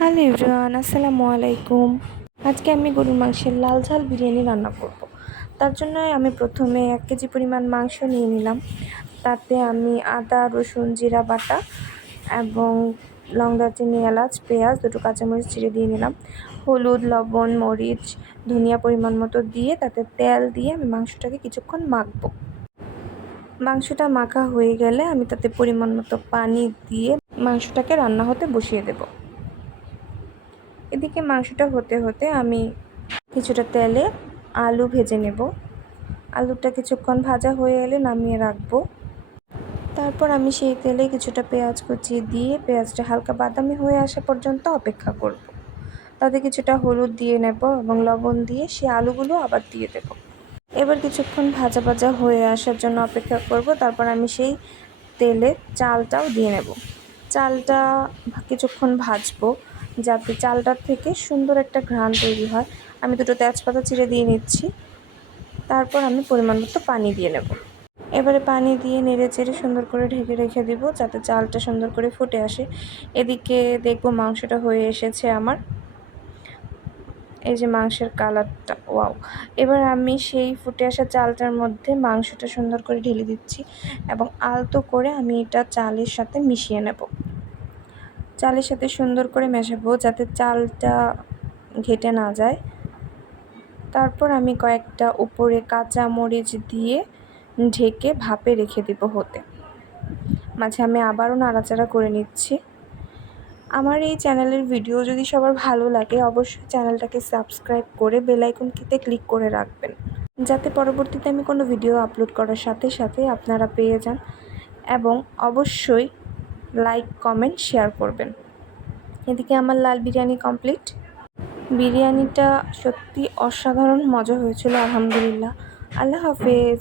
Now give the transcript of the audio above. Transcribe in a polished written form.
Hello everyone, আসসালামু আলাইকুম। আজকে আমি গরুর মাংসের লাল ঝাল বিরিয়ানি রান্না করব। তার জন্য আমি প্রথমে 1 কেজি পরিমাণ মাংস নিয়ে নিলাম। তাতে আমি আদা, রসুন, জিরা বাটা এবং লং, দারচিনি, এলাচ, পেঁয়াজ, দুটো কাঁচামরিচ চিড়ে দিয়ে নিলাম। হলুদ, লবণ, মরিচ, ধনিয়া পরিমাণ মতো দিয়ে তাতে তেল দিয়ে আমি মাংসটাকে কিছুক্ষণ মাখবো। মাংসটা মাখা হয়ে গেলে আমি তাতে পরিমাণ মতো পানি দিয়ে মাংসটাকে রান্না হতে বসিয়ে দেব। এদিকে মাংসটা হতে হতে আমি কিছুটা তেলে আলু ভেজে নেব। আলুটা কিছুক্ষণ ভাজা হয়ে এলে নামিয়ে রাখবো। তারপর আমি সেই তেলে কিছুটা পেঁয়াজ কুচি দিয়ে পেঁয়াজটা হালকা বাদামি হয়ে আসা পর্যন্ত অপেক্ষা করব। তাতে কিছুটা হলুদ দিয়ে নেব এবং লবণ দিয়ে সেই আলুগুলো আবার দিয়ে দেব। এবার কিছুক্ষণ ভাজা ভাজা হয়ে আসার জন্য অপেক্ষা করব। তারপর আমি সেই তেলে চালটাও দিয়ে নেব। চালটা কিছুক্ষণ ভাজবো যাতে চালটার থেকে সুন্দর একটা ঘ্রাণ তৈরি হয়। আমি দুটো তেজপাতা চিড়ে দিয়ে নিচ্ছি। তারপর আমি পরিমাণ মতো পানি দিয়ে নেব। এবারে পানি দিয়ে নেড়ে চেড়ে সুন্দর করে ঢেকে রেখে দিব যাতে চালটা সুন্দর করে ফুটে আসে। এদিকে দেখবো মাংসটা হয়ে এসেছে আমার। এই যে মাংসের কালারটা, ওয়াও! এবার আমি সেই ফুটে আসা চালটার মধ্যে মাংসটা সুন্দর করে ঢেলে দিচ্ছি এবং আলতো করে আমি এটা চালের সাথে মিশিয়ে নেব। চালের সাথে সুন্দর করে মেশাবো যাতে চালটা ঘেটে না যায়। তারপর আমি কয়েকটা উপরে কাঁচা মরিচ দিয়ে ঢেকে ভাপে রেখে দেব হতে। মাঝে আমি আবারও নাড়াচাড়া করে নিচ্ছি। আমার এই চ্যানেলের ভিডিও যদি সবার ভালো লাগে অবশ্যই চ্যানেলটাকে সাবস্ক্রাইব করে বেল আইকনটিতে ক্লিক করে রাখবেন, যাতে পরবর্তীতে আমি কোনো ভিডিও আপলোড করার সাথে সাথে আপনারা পেয়ে যান। এবং অবশ্যই লাইক, কমেন্ট, শেয়ার করবেন। এদিকে আমার লাল বিরিয়ানি কমপ্লিট। বিরিয়ানিটা সত্যি অসাধারণ মজা হয়েছিল, আলহামদুলিল্লাহ। আল্লাহ হাফেজ।